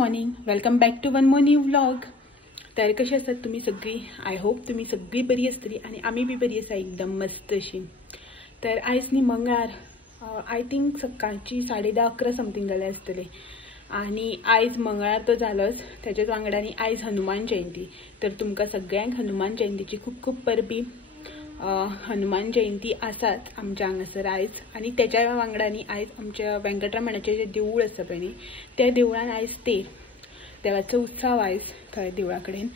Morning, welcome back to one more new vlog. तर कशी आसात तुम्ही सगळी? आय होप तुम्ही सगळी बरी आसतली आणि आम्ही बी बरी आसा एकदम मस्त अशी। तर आयज न्ही मंगळार, आय थिंक सकाळची 10:30-11 समथिंग जाले आसतले आणि आयज मंगळार तो जालोच, त्याच्याच वांगडानी आयज हनुमान जयंती। तर तुमकां सगळ्यांक हनुमान जयंतीची खूप खूप परबी। हनुमान जयंती आसात आमच्या हांगासर आयज, आणि त्याच्या वांगडानी आयज आमच्या वेंकटरमणाचें जे देवूळ आसा पळय न्ही, त्या देवळान आयज तेर देवाचो उत्सव आयज थंय देवळा कडेन।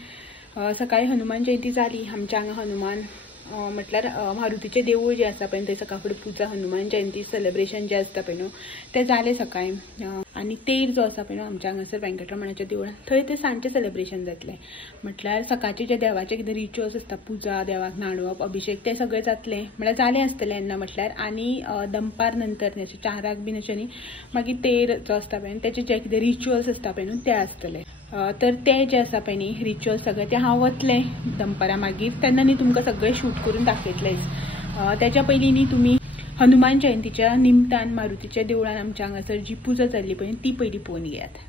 सकाळी हनुमान जयंती जाली आमच्या हांगा। हनुमान म्हटल्यार मारुतीचें देवूळ जे आसा पळय थंय सकाळ फुडें पुजा, हनुमान जयंती सेलिब्रेशन जे आसता पळय न्हू तें जालें सकाळी। आणि तेर जो आसा पळय न्हू आमच्या हांगासर वेंकटरमणाच्या देवळान, थंय तें सांजचें सेलिब्रेशन जातलें। म्हटल्यार सकाळचे जे देवाचे कितें रिच्युअल्स आसता, पुजा, देवाक न्हाणवप, अभिषेक, तें सगळें जातलें म्हळ्यार जालें आसतलें येन्ना म्हटल्यार। आनी दनपार नंतर न्ही, अशें 4 बी अशें न्ही, मागीर तेर जो आसता पळय तेचे जे कितें रिच्युअल्स आसता पळय न्हू ते आसतले। तर ते जे आसा पळय न्ही रिच्युअल्स सगळे ते हांव वतलें दनपारा मागीर, तेन्ना न्ही तुमकां सगळें शूट करून दाखयतलें। त्याच्या पयलीं न्ही तुमी हनुमान जयंतीच्या निमतान मारुतीच्या देवळान आमच्या हांगासर जी पुजा जाल्ली पळय ती पयलीं पळोवन घेयात।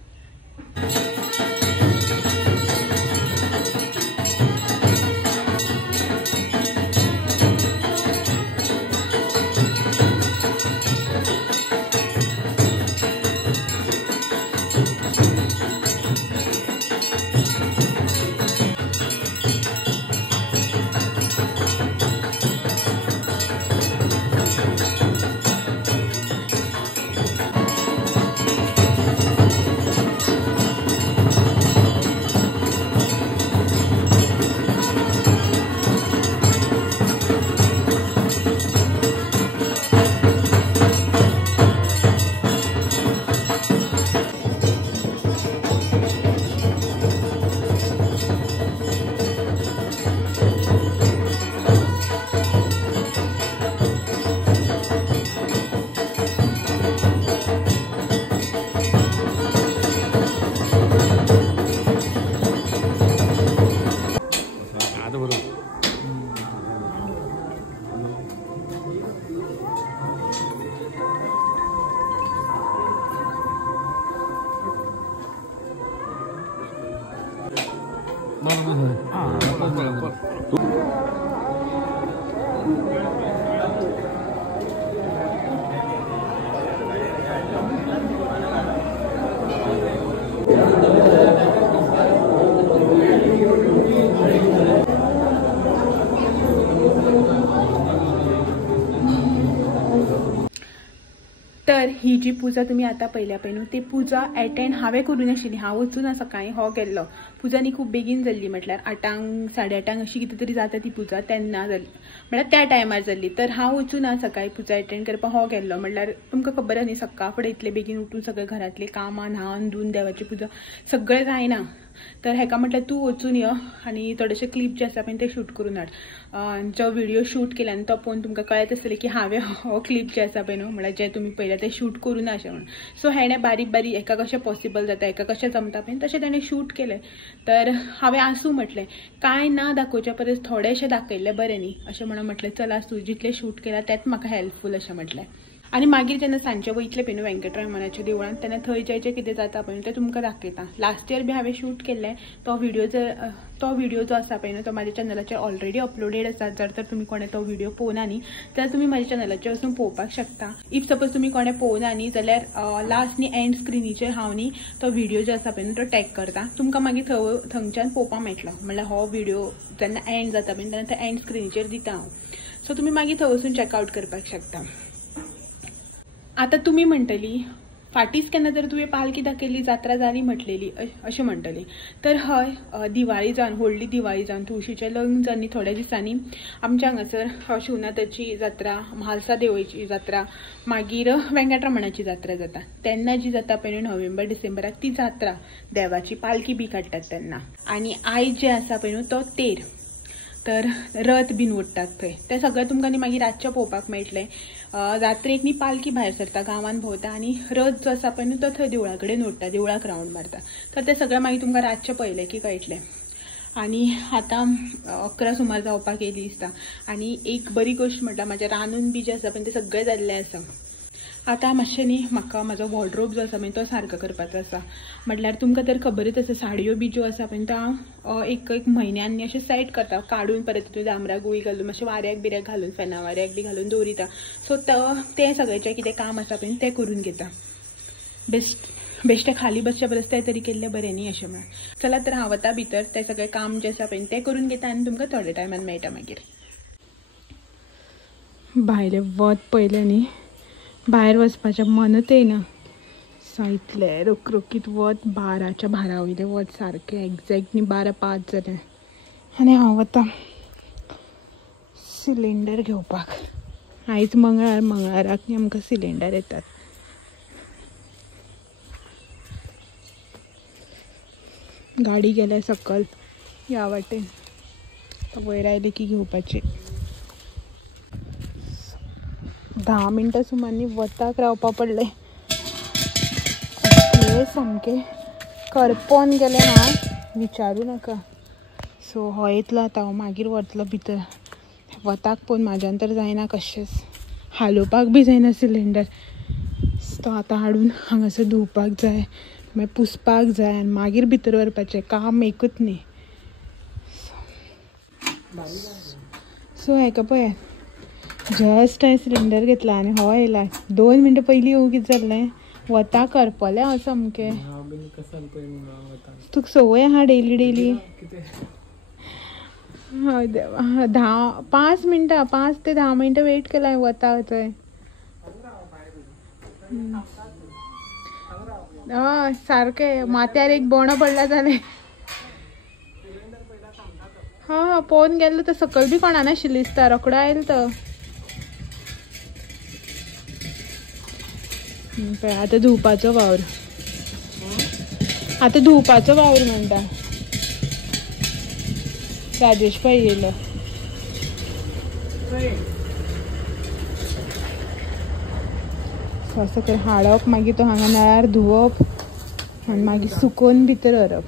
तर ही जी पुजा तुम्ही आता पळयल्या पळय न्हू, ती पुजा अटेंड हांवें करूं नाशिल्ली। हांव वचून सकाळी हो गेल्लो। पुजा न्ही खूब बेगीन जाल्ली, म्हटल्यार 8 साडे 8 अशी कितें तरी जाता ती पुजा, तेन्ना जाल्ली म्हळ्यार त्या टायमार जाल्ली। तर हांव वचून सकाळी पुजा अटेंड करपाक हो गेल्लो। म्हटल्यार तुमकां खबर आसा न्ही, सकाळ फुडें इतले बेगीन उठून सगळे घरांतली कामां न्हावन धुवन देवाची पुजा सगळें जायना। तर हेका म्हटल्यार तूं वचून यो आनी थोडेशे क्लिप जे आसा पळय ते शूट करून हाड। जो व्हिडिओ शूट केला न्ही तो पळोवन तुमकां कळत आसतलें की हांवें हो क्लिप जे आसा पळय न्हू, म्हळ्यार जे तुमी पळयला ते शूट करूं ना अशें म्हणून। सो हेणें बारीक बारीक एका कशें पॉसिबल जाता, एका कशें जमता पळय तशें तेणें शूट केलें। तर हांवें आसूं म्हटलें, कांय ना दाखोवच्या परस थोडेशें दाखयल्लें बरें न्ही अशें म्हणून म्हटलें चल आसूं, जितलें शूट केलां तेंच म्हाका हेल्पफूल अशें म्हटलें। आणि मागीर जेन्ना सांजचे वयतले पळय न्हू वेंकटरमणाच्या देवळान, तेन्ना थंय जें कितें जाता पळय तें तुमकां दाखयता। लास्ट इयर बी हांवें शूट केल्लें तो व्हिडिओ जो आसा पळय न्हू तो म्हाज्या चॅनलाचेर ऑलरेडी अपलोडेड आसा। जर तर तुमी कोणें तो व्हिडिओ पळोवना न्ही जाल्यार तुमी म्हाज्या चॅनलाचेर वचून पळोवपाक शकता। इफ सपोज तुमी कोणें पळोवना न्ही जाल्यार लास्ट न्ही एंड स्क्रिनीचेर हांव न्ही तो व्हिडिओ जो आसा पळय न्हू तो टॅग करता, तुमकां मागीर थंयच्यान पळोवपाक मेळटलो। म्हळ्यार हो व्हिडिओ जेन्ना एंड जाता पळय तेन्ना तो एंड स्क्रिनीचेर दिता हांव, सो तुमी मागीर थंय वचून चॅकआउट करपाक शकता। आता तुम्ही म्हणटली फाटीच केन्ना जर तुवें पालखी दाखयली, जात्रा जाली म्हटलेली अशें म्हणटली। तर हय, दिवाळी जावन व्हडली दिवाळी जावन तुळशीचें लग्न जावन न्ही थोड्या दिसांनी आमच्या हांगासर शिवनाथाची जात्रा, म्हालसा देवळीची जात्रा, मागीर वेंकटरमणाची जात्रा जाता। तेन्ना जी जाता पळय नोव्हेंबर डिसेंबराक ती जात्रा, देवाची पालखी बी काडटात तेन्ना। आनी आयज जे आसा पळय न्हू तो तेर, तर रथ बीन ओडटात थंय, तें सगळें तुमकां न्ही मागीर रातचें पळोवपाक मेळटलें। जात्रेक न्ही पालखी भायर सरता, गांवांत भोंवता आनी रथ जो आसा पळय न्हू तो थंय देवळा कडेन ओडटा, देवळाक रावंड मारता। तर तें सगळें मागीर तुमकां रातचें पळयलें की कळटलें। आनी आतां 11 सुमार जावपाक येयली दिसता। आनी एक बरी गोश्ट म्हटल्यार म्हाज्या रांदून बी जें आसा पळय तें सगळें जाल्लें आसा। आता मातशें न्ही म्हाका म्हाजो वॉर्ड्रोब जो आसा पळय तो सारको करपाचो आसा. म्हटल्यार तुमकां तर खबरच आसा साडयो बी ज्यो आसा पळय तो हांव एक म्हयन्यांनी अशें सेट करता, काडून परत तितून दामरा गुळी घालून मातशें वाऱ्याक बिऱ्याक घालून फेना वाऱ्याक बी घालून दवरिता. सो तें सगळें कितें काम आसा पळय तें करून घेता. बेश्टें खाली बसच्या परस तें तरी केल्लें बरें न्ही अशें म्हणून. चला तर हांव वता भितर, तें सगळें काम जें आसा पळय तें करून घेता आनी तुमकां थोड्या टायमान मेळटा मागीर. भायलें वत पयलें न्ही, भायर वचपाचें मनूच येना. इतलें रोखरोखीत वत, 12च्या भारा वयलें वत सारकें एक्झॅक्ट न्ही 12:05 जालें. आनी हांव वता सिलिंडर घेवपाक. आयज मंगळाराक न्ही आमकां सिलिंडर येतात. गाडी गेल्या सकयल ह्या वाटेन, वयर आयले की घेवपाची. 10 मिनटां सुमार न्ही वताक रावपा पडलें. सामकें करपोन गेलें हांव, विचारूं नाका. सो हो येतलो आतां, हांव मागीर वतलो भितर. वताक पळोवन म्हाज्यान तर जायना कशेंच, हालोवपाक बी जायना सिलिंडर. तो आतां हाडून हांगासर धुवपाक जाय, मागीर पुसपाक जाय आनी मागीर भितर व्हरपाचें. काम एकूच न्ही. सो हेका पळय, जस्ट हांवें सिलिंडर घेतला आनी हो येयला. 2 मिनटां पयलीं येवं कितें जाल्लें, वता करपलें हांव सामकें. तुका संवय आहा डेली? हय देवा. 5 मिनटां, 5 ते 10 मिनटां वेट केला हांवें वता थंय. हय सारकें, माथ्यार एक बोणो पडला जालें. हा पळोवन गेल्लो तो सकयल बी कोणा नाशिल्ली दिसता, रोकडो आयलो तो. आतां धुवपाचो वावर, आतां धुवपाचो वावर म्हणटा. राजेश भाई येयलो. असं कर हाडप, मागीर तो हांगा नळार धुवप आनी मागीर सुकोवन भितर व्हरप.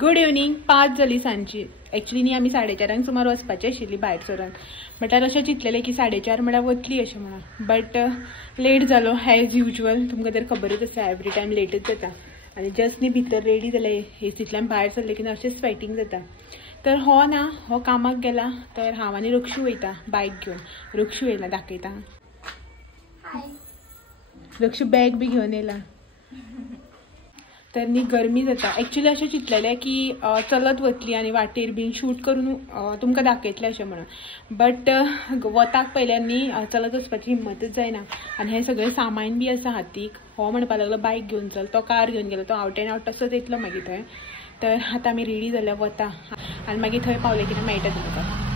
Good evening. 5 जाली सांजची. एक्चुली न्ही आमी 4:30 सुमार वचपाचें आशिल्ली भायर सरून. म्हटल्यार अशें चिंतलेलें की 4:30 म्हळ्यार वतली अशें म्हणून. बट लेट जालो एज युजल. तुमकां तर खबरच आसा एवरी टायम लेटच जाता. आनी जस्ट न्ही भितर रेडी जालें, एसींतल्यान भायर सरलें की अशें स्वेटींग जाता. तर हो ना, हो कामाक गेला. तर हांव आनी रक्षू वयता बायक घेवन. रक्षू येयला, दाखयता. रक्षू बॅग बी घेवन येयला. तर न्ही गरमी जाता. एक्चुली अशें चिंतलेलें की चलत वतली आनी वाटेर बीन शूट करून तुमकां दाखयतलें अशें म्हणून. बट वताक पयल्यार न्ही चलत वचपाची हिम्मतच जायना. आनी हें सगळें सामान बी आसा हातीक. हो म्हणपाक लागलो बायक घेवन चल, तो कार घेवन गेलो. तो आवट एंड आवट तसोच येतलो मागीर थंय. तर आतां आमी रेडी जाल्यार वता आनी मागीर थंय पावले कितें मेळटा तुमकां.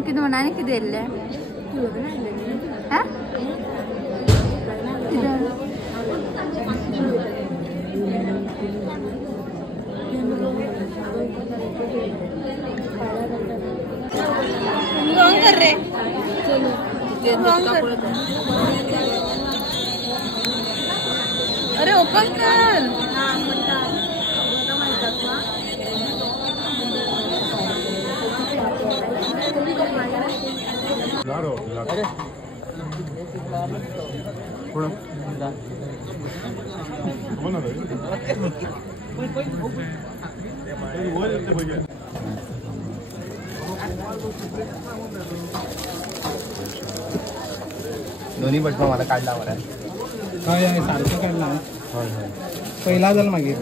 किती म्हणाने किती दिले हा कर रे अरे ओपन कर Claro, claro. दोन्ही बटवा मला काढला बरं काय आहे सारखं काढला पहिला झाला मागे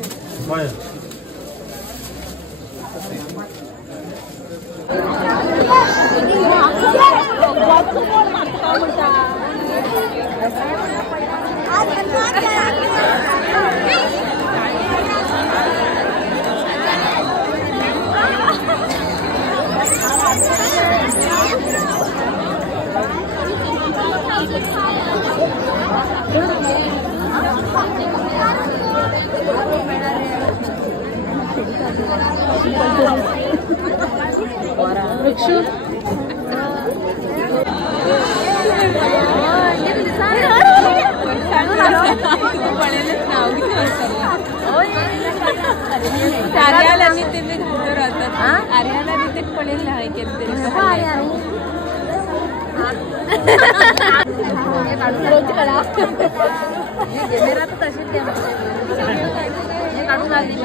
रक्षू आर्याला मी ते घालतो राहतात आर्याला मी ते पडेल नाही केलं काढून लागली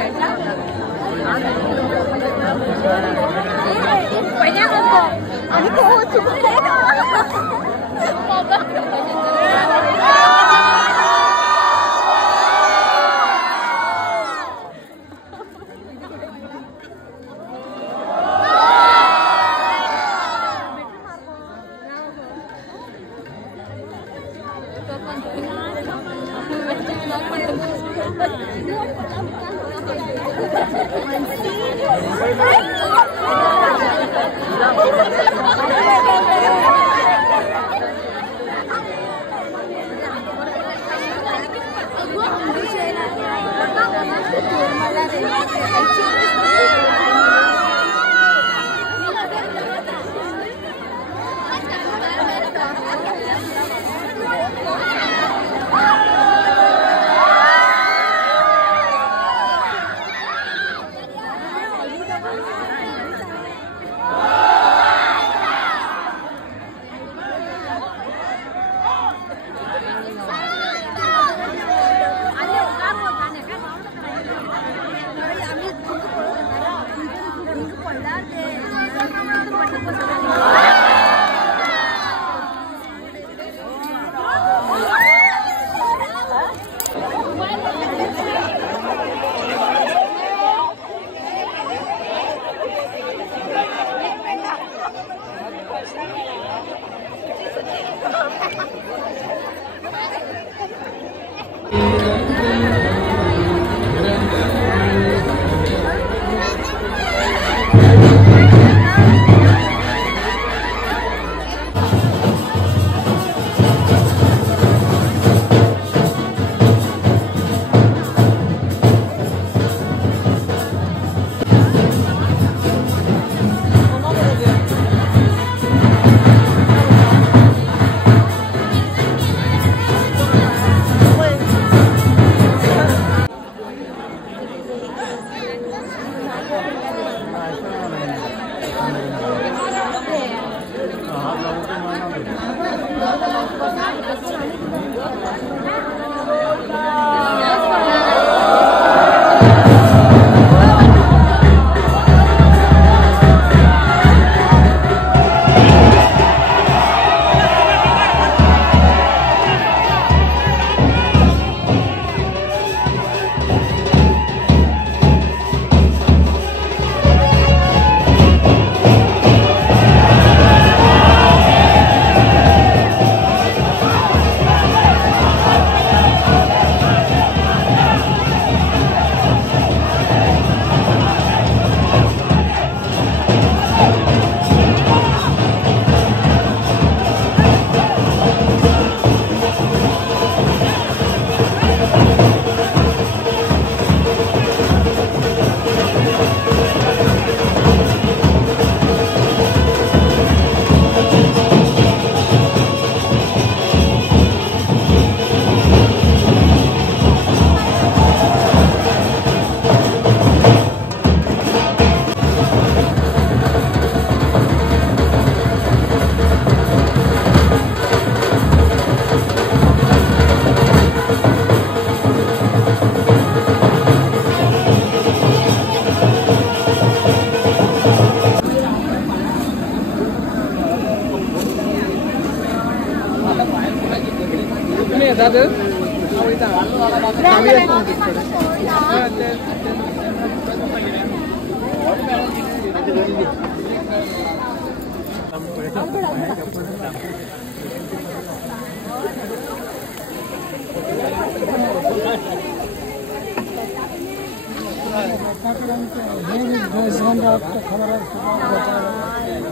दादर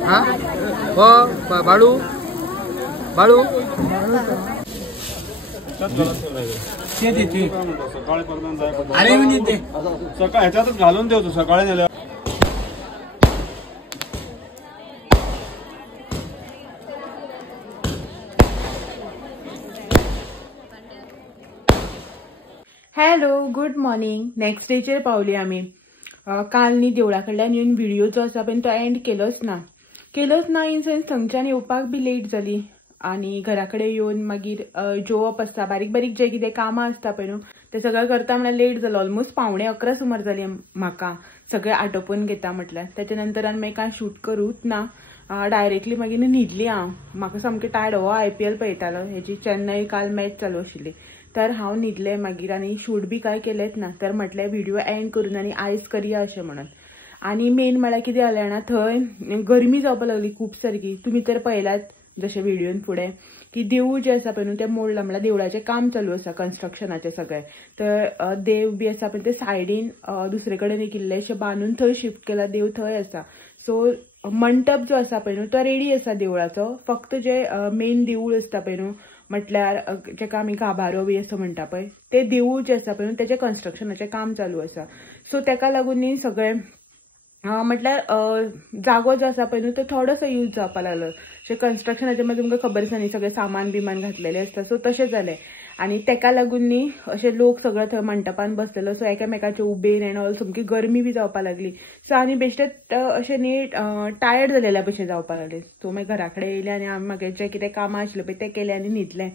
हाँ हो बाळू बाळू अरे मी ते सकाळ ह्याच्यातच घालून ठेवतो सकाळी नेल्या हॅलो गुड मॉर्निंग. नेक्स्ट डेचेर पावली आमी. काल न्ही देवळा कडल्यान येवन व्हिडिओ जो आसा पळय तो एंड केलोच ना इन सेन्स थंयच्यान येवपाक बी लेट जाली आनी घरा कडेन येवन मागीर जेवप आसता, बारीक बारीक जे कितें कामां आसता पळय न्हू ते सगळें करता म्हळ्यार लेट जालो. ऑलमोस्ट 11:15 सुमार जाली म्हाका सगळें आटोपून घेता म्हटल्यार. त्याच्या नंतर आनी मागीर कांय शूट करूच ना. डायरेक्टली मागीर न्हिदली हांव. म्हाका सामकें टायर्ड. हो IPL पळयतालो, हेची चेन्नई काल मॅच चालू आशिल्ली तर हांव न्हिदलें मागीर आनी शूट बी कांय केलेंच ना. तर म्हटलें व्हिडिओ एंड करून आनी आयज करया अशें म्हणून. आनी मेन म्हळ्यार कितें जालें जाणा, थंय गरमी जावपाक लागली खूब सारकी. तुमी तर पळयलात जशें व्हिडिओन फुडें की देवूळ जें आसा पळय न्हू तें मोडलां. म्हळ्यार देवळाचें काम चालू आसा कन्स्ट्रक्शनाचें सगळें. तर देव बी आसा पळय ते सायडीन दुसरे कडेन एक इल्लेशें बांदून थंय शिफ्ट केला. देव थंय आसा. सो मंडप जो आसा पळय न्हू तो रेडी आसा देवळाचो. फक्त जे मेन देवूळ आसता पळय न्हू म्हटल्यार जेका आमी गाभारो बी असं म्हणटा पळय ते देवूळ जे आसा पळय न्हू तेजें कन्स्ट्रक्शनाचें काम चालू आसा. सो तेका लागून न्ही सगळें म्हटल्यार जागो जो आसा पळय न्हू तो थोडोसो यूज जावपाक लागलो. अशें कन्स्ट्रक्शनाचें मागीर तुमकां खबर आसा न्ही सगळें सामान बिमान घातलेलें आसता. सो तशें जालें आनी तेका लागून न्ही अशे लोक सगळो थंय मंडपान बसलेलो. सो एकामेकाचे उबेन एंड ऑल सामकी गरमी बी जावपाक लागली. सो आनी बेश्टेच अशें न्ही टायर्ड जालेल्या भशेन जावपाक लागलें. सो मागीर घरा कडेन येयलें आनी हांवें म्हागे जें कितें कामां आशिल्लीं पळय तें केलें आनी न्हिदलें.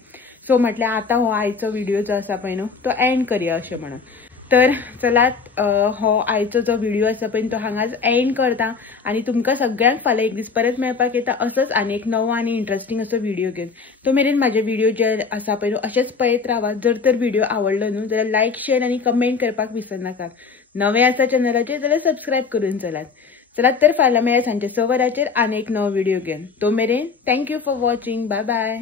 सो म्हटल्यार आतां हो आयचो व्हिडिओ जो आसा पळय न्हू तो एंड करया अशें म्हणून. तर चलात हो आयचो जो व्हिडिओ आसा पळय तो हांगाच एंड करता आनी तुमकां सगळ्यांक फाल्यां एक दीस परत मेळपाक येता असोच आनी एक नवो आनी इंट्रस्टींग असो व्हिडिओ घेवन. तो मेरेन म्हाजे व्हिडिओ जे आसा पळय न्हू अशेंच पळयत रावात. जर तर व्हिडिओ आवडलो न्हू जाल्यार लायक शेअर आनी कमेंट करपाक विसरनाकात. नवे आसा चॅनलाचेर जाल्यार सबस्क्रायब करून चलात तर फाल्यां मेळया सांजचे 6 वरांचेर आनी एक नवो व्हिडिओ घेवन. तो मेरेन thank you for watching. Bye bye.